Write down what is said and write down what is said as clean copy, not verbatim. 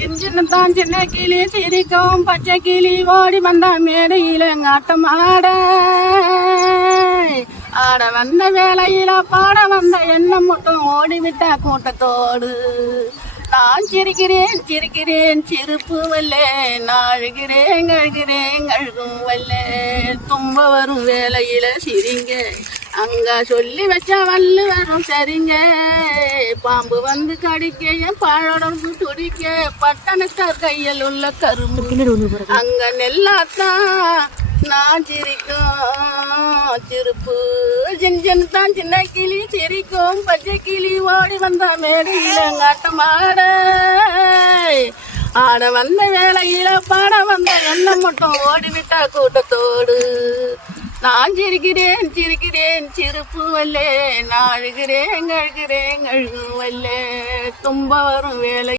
சின்னத்தான் சின்ன கிளி சிரிக்கும் பச்சை கிளி ஓடி வந்த மேடையில ஆட்டமாட ஆட வந்த வேலையில பாட வந்த எண்ணம் மட்டும் ஓடிவிட்ட கூட்டத்தோடு நான் சிரிக்கிறேன் சிரிக்கிறேன் சிரிப்பு வல்ல நாழுகிறேன் அழுகிறேன் அழுகும் வல்ல தும்ப வரும் வேலையில சிரிங்க அங்க சொல்லி வச்ச வல்லு வரும் சரிங்க பாம்பு வந்து கடிக்க பாழடம்பு துடிக்க பட்டணத்தார் கையில் உள்ள கரும்பு அங்க நெல்லாத்தான் நான் சிரிக்கும் சிரிப்பு ஜின்தான் சின்ன கிளி சிரிக்கும் பச்சை கிளி ஓடி வந்த மேடையில ஆட்டமாட ஆட வந்த வேலையில பாட வந்த எண்ணம் மட்டும் ஓடிவிட்டா கூட்டத்தோடு நான் சிரிக்கிறேன் சிரிக்கிறேன் சிரிப்பு வல்லே நான் அழுகிறேன் அழுகிறேன் அழுகும் வல்லே தும்ப வரும் வேலை